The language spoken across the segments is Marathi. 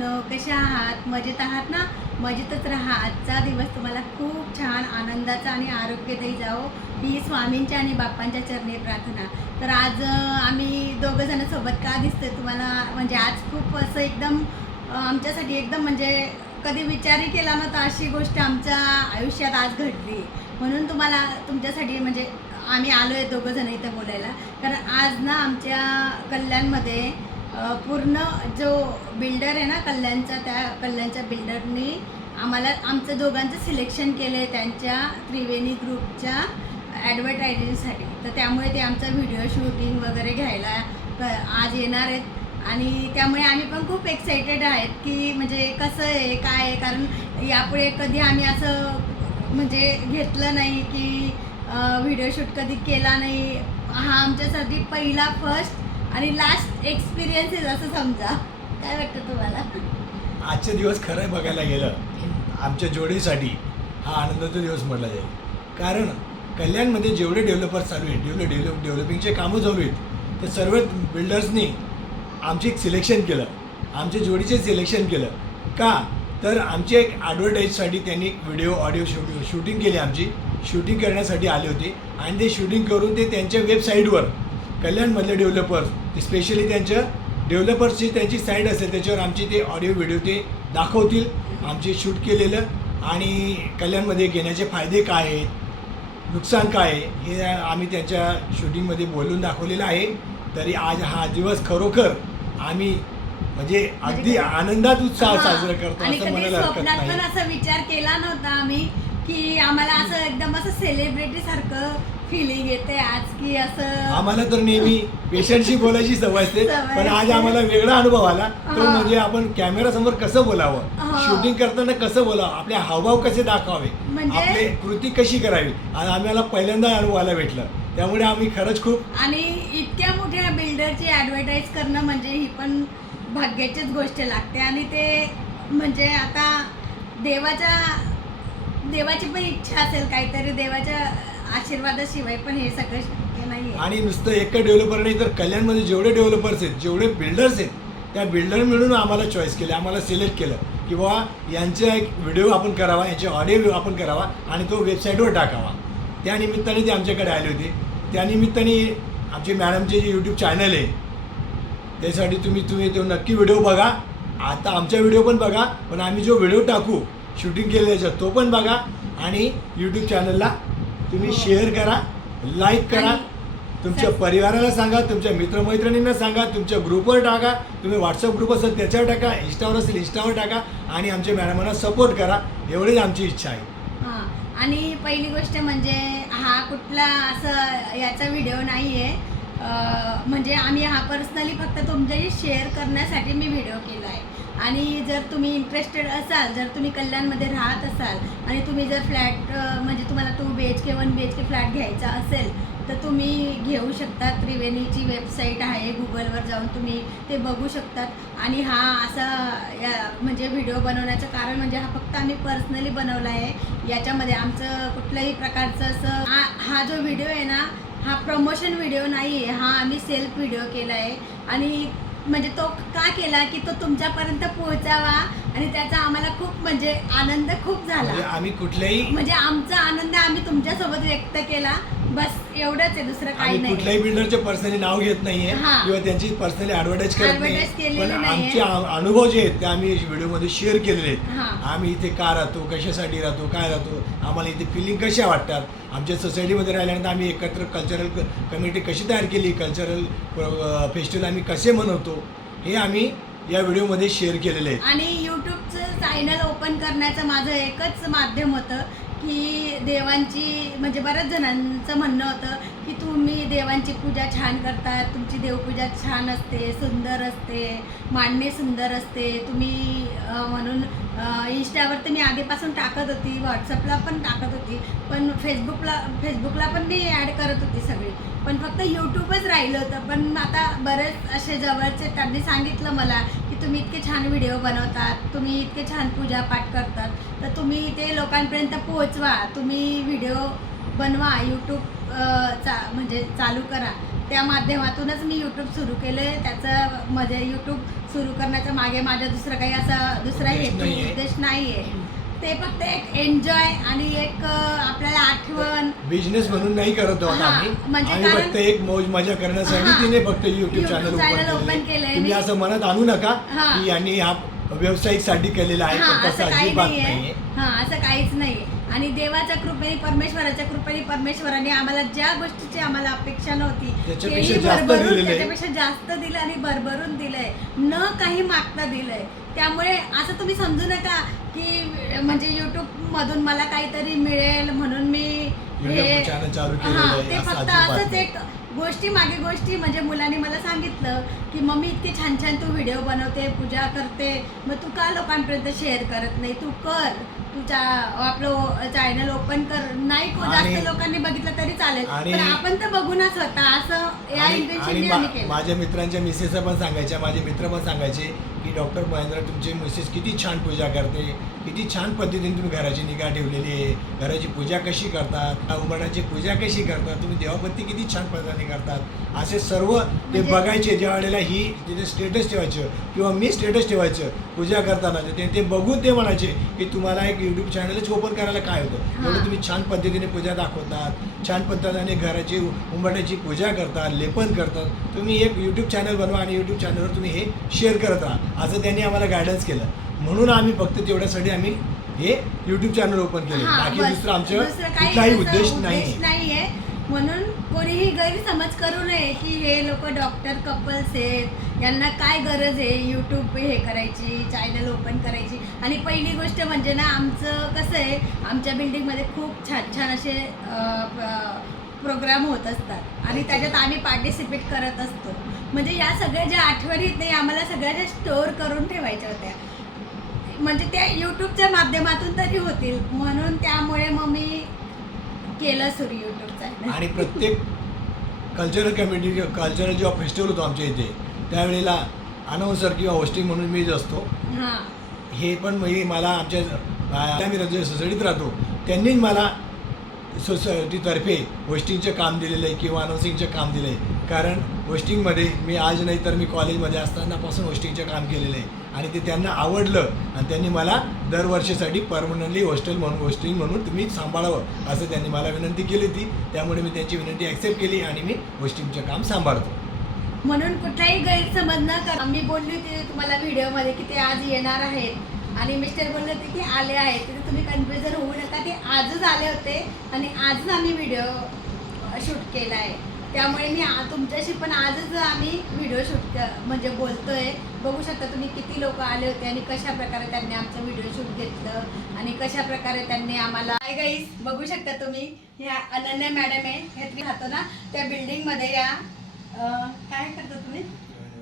कसे आहात? मजेत आहात ना? मजेतच राहा. आजचा दिवस तुम्हाला खूप छान आनंदाचा आणि आरोग्यदायी जावो. ही स्वामींच्या आणि बाप्पांच्या चरणी प्रार्थना. तर आज आम्ही दोघं जण सोबत का दिसतोय तुम्हाला? म्हणजे आज खूप असं एकदम आमच्यासाठी एकदम म्हणजे कधी विचारही केला नव्हता अशी गोष्ट आमच्या आयुष्यात आज घडली. म्हणून तुम्हाला तुमच्यासाठी म्हणजे आम्ही आलो आहे दोघं जण इथं बोलायला. कारण आज ना आमच्या कल्याणमध्ये पूर्ण जो बिल्डर आहे ना कल्याणचा त्या कल्याणच्या बिल्डरनी आम्हाला आमचं दोघांचं सिलेक्शन केलं आहे त्यांच्या त्रिवेणी ग्रुपच्या ॲडव्हर्टायझिंगसाठी तर त्यामुळे ते आमचं व्हिडिओ शूटिंग वगैरे घ्यायला आज येणार आहेत. आणि त्यामुळे आम्ही पण खूप एक्सायटेड आहेत की म्हणजे कसं आहे काय आहे? कारण यापुढे कधी आम्ही असं म्हणजे घेतलं नाही की व्हिडिओ शूट कधी केला नाही. हा आमच्यासाठी पहिला फर्स्ट आणि लास्ट एक्सपिरियन्स आहे असं समजा. काय वाटतं तुम्हाला? आजचे दिवस खरं बघायला गेलं. आमच्या जोडीसाठी हा आनंदाचा दिवस म्हटला जाईल. कारण कल्याणमध्ये जेवढे डेव्हलपर्स चालू आहेत जेवढे डेव्हलप डेव्हलपिंगचे कामं चालू आहेत ते सर्व बिल्डर्सनी आमचे एक सिलेक्शन केलं. आमच्या जोडीचे सिलेक्शन केलं. का? तर आमची एक ॲडव्हर्टाईजसाठी त्यांनी व्हिडिओ ऑडिओ शूटिंग शूटिंग केली आमची. शूटिंग करण्यासाठी आले होते. आणि ते शूटिंग करून ते त्यांच्या वेबसाईटवर कल्याणमधले डेव्हलपर्स स्पेशली त्यांच्या डेव्हलपर्सची त्यांची साईट असेल त्याच्यावर आमची ते ऑडिओ व्हिडिओ ते दाखवतील आमचे शूट केलेलं. आणि कल्याणमध्ये घेण्याचे फायदे काय आहेत नुकसान काय आहे हे आम्ही त्यांच्या शूटिंगमध्ये बोलून दाखवलेलं आहे. तरी आज हा दिवस खरोखर आम्ही म्हणजे अगदी आनंदात उत्साह. साजरा करतो असं म्हणायला हरकत नाही. असा विचार केला नव्हता आम्ही. की आम्हाला असं एकदम असं सेलिब्रिटी सारखं फिलिंग येते आज की असं आम्हाला तर नेहमी पेशंटशी बोलायची सवय असते सवय पण आज असते. आम्हाला वेगळा अनुभव आला. तो हा. म्हणजे आपण कॅमेरा समोर कसं बोलावं? हा. शूटिंग करताना कसं बोलावं? आपले हावभाव कसे दाखवावे? म्हणजे- आपले कृती कशी करावी? आज आम्हाला पहिल्यांदा अनुभवायला भेटलं. त्यामुळे आम्ही खरंच खूप आणि इतक्या मोठ्या बिल्डरची ॲडव्हर्टाईज करणं म्हणजे ही पण भाग्याचीच गोष्ट लागते. आणि ते म्हणजे आता देवाच्या देवाची पण इच्छा असेल काहीतरी देवाच्या आशीर्वादाशिवाय पण हे सगळं शक्य नाही आणि नुसतं एक डेव्हलपर नाही तर कल्याणमध्ये जेवढे डेव्हलपर्स आहेत जेवढे बिल्डर्स आहेत त्या बिल्डर मिळून आम्हाला चॉईस केले आम्हाला सिलेक्ट केलं की बाबा यांचा एक व्हिडिओ आपण करावा यांचे ऑडिओ आपण करावा आणि तो वेबसाईटवर टाकावा. त्या निमित्ताने ते आमच्याकडे आले होते. त्या निमित्ताने आमचे मॅडमचे जे यूट्यूब चॅनल आहे त्यासाठी तुम्ही तुम्ही तो नक्की व्हिडिओ बघा. आता आमचा व्हिडिओ पण बघा पण आम्ही जो व्हिडिओ टाकू शूटिंग केलेल्याचा तो पण बघा आणि यूट्यूब चॅनलला तुम्ही हो. शेअर करा लाईक करा. तुमच्या परिवाराला सांगा तुमच्या मित्रमैत्रिणींना सांगा तुमच्या ग्रुपवर टाका. तुम्ही व्हॉट्सअप ग्रुप असेल त्याच्यावर टाका इंस्टावर असेल इंस्टावर टाका आणि आमच्या मॅडमांना सपोर्ट करा. एवढीच आमची इच्छा आहे. हां. आणि पहिली गोष्ट म्हणजे हा कुठला असं याचा व्हिडिओ नाही आहे म्हणजे आम्ही हा पर्सनली फक्त तुमच्याशी शेअर करण्यासाठी मी व्हिडिओ केला आहे आणि जर तुम्ही इंटरेस्टेड असाल जर तुम्ही कल्याणमध्ये राहत असाल आणि तुम्ही जर फ्लॅट म्हणजे तुम्हाला two B H K one B H K flat घ्यायचा असेल तर तुम्ही घेऊ शकता. त्रिवेणीची वेबसाईट आहे. गुगलवर जाऊन तुम्ही ते बघू शकतात. आणि हा असा या म्हणजे व्हिडिओ बनवण्याचं कारण म्हणजे हा फक्त आम्ही पर्सनली बनवला आहे. याच्यामध्ये आमचं कुठल्याही प्रकारचं असं हा हा जो व्हिडिओ आहे ना हा प्रमोशन व्हिडिओ नाही आहे हा आम्ही सेल्फ व्हिडिओ केला आहे आणि म्हणजे तो का केला की तो तुमच्यापर्यंत पोहोचावा आणि त्याचा आम्हाला खूप म्हणजे आनंद खूप म्हणजे झाला आम्ही कुठल्याही म्हणजे आमचा आनंद आम्ही तुमच्यासोबत व्यक्त केला. बस एवढंच आहे दुसरं काही आम्ही नाही. कुठल्याही बिल्डरचे पर्सनली नाव घेत नाहीये हा. किंवा त्यांची पर्सनली ऍडव्हर्टाईज करत Advertise नाही केलेली पण नाहीये. आमचे आ- अनुभव जे आहेत ते आम्ही व्हिडिओमध्ये शेअर केलेले आहेत. आम्ही इथे का राहतो कशासाठी राहतो काय राहतो आम्हाला इथे फिलिंग कशा वाटतात? आमच्या सोसायटीमध्ये राहिल्यानंतर आम्ही एकत्र कल्चरल कम्युनिटी कशी तयार केली? कल्चरल फेस्टिवल आम्ही कसे मनवतो? हे आम्ही या व्हिडिओमध्ये शेअर केलेले आहेत. आणि यूट्यूबचं चॅनल ओपन करण्याचं माझं एकच माध्यम होतं की देवांची म्हणजे बऱ्याच जणांचं म्हणणं होतं की तुम्ही देवांची पूजा छान करतात तुमची देवपूजा छान असते सुंदर असते मांडणी सुंदर असते तुम्ही म्हणून इंस्टावर तर मी आधीपासून टाकत होती व्हॉट्सअपला पण टाकत होती पण फेसबुकला फेसबुकला पण मी ॲड करत होती सगळी. पण फक्त यूट्यूबच राहिलं होतं. पण आता बरेच असे जवळचे त्यांनी सांगितलं मला की तुम्ही इतके छान व्हिडिओ बनवतात तुम्ही इतके छान पूजापाठ करतात तर तुम्ही ते लोकांपर्यंत पोहोचवा. तुम्ही व्हिडिओ बनवा यूट्यूब चा म्हणजे चालू करा. त्या माध्यमातूनच मी यूट्यूब सुरू केलं त्याचं म्हणजे यूट्यूब सुरू करण्याच्या मागे माझा दुसरं काही असा दुसरा हेतू. उद्देश नाही आहे ते फक्त एक एन्जॉय आणि एक आपल्याला आठवण बिझनेस म्हणून नाही करत आहोत आम्ही म्हणजे फक्त एक मौज मजा करण्यासाठी. तिने फक्त युट्यूब YouTube चॅनल ओपन केलंय. असं मनात आणू नका. की यांनी हा व्यावसायिकसाठी केलेला आहे हा पण असं तसं काही अजिबात नाहीये. हा असं काहीच नाही आणि देवाच्या कृपेने परमेश्वराच्या कृपेने परमेश्वराने आम्हाला ज्या गोष्टीची आम्हाला अपेक्षा नव्हती त्याच्यापेक्षा तेही जास्त भरभरून- दिलेलं आहे. त्याच्यापेक्षा जास्त दिलं आणि भरभरून दिलंय. न काही मागता दिलंय. त्यामुळे असं तुम्ही समजू नका की म्हणजे युट्यूब मधून मला काहीतरी मिळेल म्हणून मी YouTube channel चालू केलेलं हा आहे, ते असं फक्त अजिबात असंच नाही. एक गोष्टी मागे गोष्टी. म्हणजे मुलांनी मला सांगितलं की मम्मी इतके छान छान तू व्हिडिओ बनवते पूजा करते. मग तू का लोकांपर्यंत शेअर करत नाही? तू कर. तुझ्या आपलं चॅनल ओपन कर. नाही जास्त लोकांनी बघितलं तरी चालेल. पण आपण तर बघूनच होता. असं या इंटेन्शनने केलं. माझ्या मित्रांच्या मिसेस पण सांगायच्या माझे मित्र पण सांगायचे की डॉक्टर महेंद्र तुमची मिसेस किती छान पूजा करते किती छान पद्धतीने तुम्ही घराची निगा ठेवलेली आहे घराची पूजा कशी करतात उमरणाची पूजा कशी करतात तुम्ही देवापत्ती किती छान पद्धतीने करतात असे सर्व ते म्हणजे- बघायचे ज्या वेळेला ही तिथे स्टेटस ठेवायचं किंवा मी स्टेटस ठेवायचं पूजा करताना ते ते बघून ते म्हणायचे की तुम्हाला एक यूट्यूब चॅनलच ओपन करायला काय होतं. एवढं तुम्ही छान पद्धतीने पूजा दाखवतात छान पद्धतीने घराची उंबरठ्याची पूजा करतात लेपन करतात तुम्ही एक यूट्यूब चॅनल बनवा आणि यूट्यूब चॅनलवर तुम्ही हे शेअर करत राहा असं त्यांनी आम्हाला गायडन्स केलं. म्हणून आम्ही फक्त तेवढ्यासाठी आम्ही हे यूट्यूब चॅनल ओपन केलं. हा, बाकी बस. दुसरं आमचं काही उद्देश नाही नाहीये. म्हणून कोणीही गैरसमज करू नये की हे लोक डॉक्टर कपल्स आहेत. यांना काय गरज आहे यूट्यूब हे करायची चॅनल ओपन करायची? आणि पहिली गोष्ट म्हणजे ना आमचं कसं आहे आमच्या बिल्डिंगमध्ये खूप छान छान असे प्रोग्राम होत असतात. आणि त्याच्यात आम्ही पार्टिसिपेट करत असतो. म्हणजे या सगळ्या ज्या आठवणीत नाही आम्हाला सगळ्या ज्या स्टोअर करून ठेवायच्या होत्या. म्हणजे त्या यूट्यूबच्या माध्यमातून तरी होतील. म्हणून त्यामुळे मग मी केलं सुरू यूट्यूब चॅनल आणि प्रत्येक कल्चरल कमिटी कल्चरल जेव्हा फेस्टिवल होतो आमच्या इथे त्यावेळेला अनाऊन्सर किंवा होस्टिंग म्हणून मीच असतो. हां. हे पण मी मला आमच्या आम्ही राज्य सोसायटीत राहतो. त्यांनीच मला सोसायटीतर्फे होस्टिंगचं काम दिलेलं आहे किंवा अनाऊन्सिंगचं काम दिलं आहे कारण होस्टिंगमध्ये मी आज नाही तर मी कॉलेजमध्ये असतानापासून होस्टिंगचं काम केलेलं आहे. आणि ते त्यांना आवडलं आणि त्यांनी मला दरवर्षीसाठी परमनंटली हॉस्टेल म्हणून होस्टिंग म्हणून तुम्ही सांभाळावं असं त्यांनी मला विनंती केली होती. त्यामुळे मी त्यांची विनंती ॲक्सेप्ट केली आणि मी होस्टिंगचं काम सांभाळतो. म्हणून कुठलाही गैरसमज न करा मी बोलली होती तुम्हाला व्हिडिओमध्ये की ते आज येणार आहेत. आणि मिस्टर बोलले होते की आले आहेत. तर तुम्ही कन्फ्युजन होऊ नका. ते आजच आले होते आणि आजच आम्ही व्हिडिओ शूट केला आहे त्यामुळे मी तुमच्याशी पण आजच आम्ही व्हिडिओ शूट म्हणजे बोलतोय. बघू शकता तुम्ही किती लोक आले होते आणि कशा प्रकारे त्यांनी आमचं व्हिडिओ शूट घेतलं आणि कशा प्रकारे त्यांनी आम्हाला गाईस बघू शकता तुम्ही ह्या अनन्या मॅडम आहे. ह्यातली राहतो ना त्या बिल्डिंगमध्ये या. काय करता तुम्ही?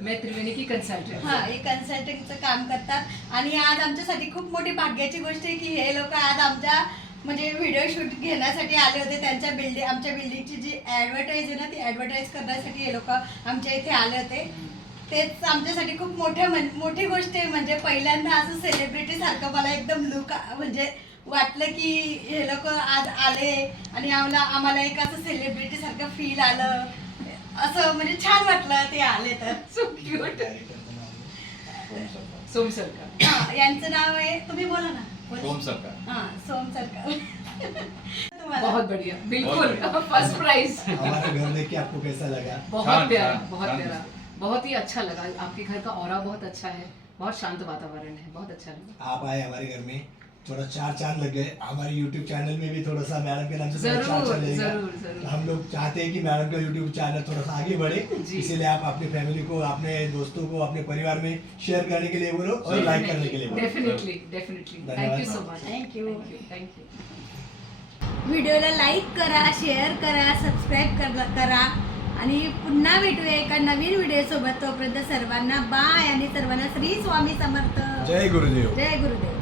मैं त्रिवेणी की कंसल्टेंट हा हे कन्सल्टिंगचं काम करतात. आणि आज आमच्यासाठी खूप मोठी भाग्याची गोष्ट आहे की हे लोक आज आमच्या म्हणजे व्हिडिओ शूट घेण्यासाठी आले होते त्यांच्या बिल्डिंग आमच्या बिल्डिंगची जी ॲडव्हर्टाईज आहे ना ती ॲडव्हर्टाईज करण्यासाठी हे लोक आमच्या इथे आले होते. तेच आमच्यासाठी खूप मोठं म्हण मोठी गोष्ट आहे. म्हणजे पहिल्यांदा असं सेलिब्रिटी सारखं मला एकदम लुक म्हणजे वाटलं की हे लोक आज आले आणि आम्हाला आम्हाला एक असं सेलिब्रिटी सारखं फील आलं. असं म्हणजे छान वाटलं ते आले तर. सो क्यूट सोम सरकार हा, यांचं नाव आहे तुम्ही बोला ना. सोम सरकार हा सोम सरकार बहुत बढ़िया बिल्कुल फ़र्स्ट प्राइज हमारा घर देख के आपको कैसा लगा? बहुत प्यारा बहुत प्यारा बहुत ही अच्छा लगा। आपके घर का और बहुत अच्छा है बहुत शांत वातावरण है बहुत अच्छा लगा। आप आए हमारे घर में थोड़ा चार चांद लग गए। हमारे यूट्यूब चैनल में भी थोड़ा सा मैडम के नाम से थोड़ा चार जरूर। हम लोग चाहते हैं कि मैडम का यूट्यूब चैनल थोड़ा सा आगे बढ़े। इसीलिए आप अपनी फैमिली को अपने दोस्तों को अपने परिवार में शेयर करने के लिए बोलो और लाइक करने के लिए बोलो। Definitely definitely thank you so much. Thank you thank you व्हिडिओला लाईक करा शेअर करा सबस्क्राईब कर करा। आणि पुन्हा भेटूया एका नवीन व्हिडिओ सोबत. तोपर्यंत सर्वांना बाय आणि सर्वांना श्री स्वामी समर्थ. जय गुरुदेव। जय गुरुदेव.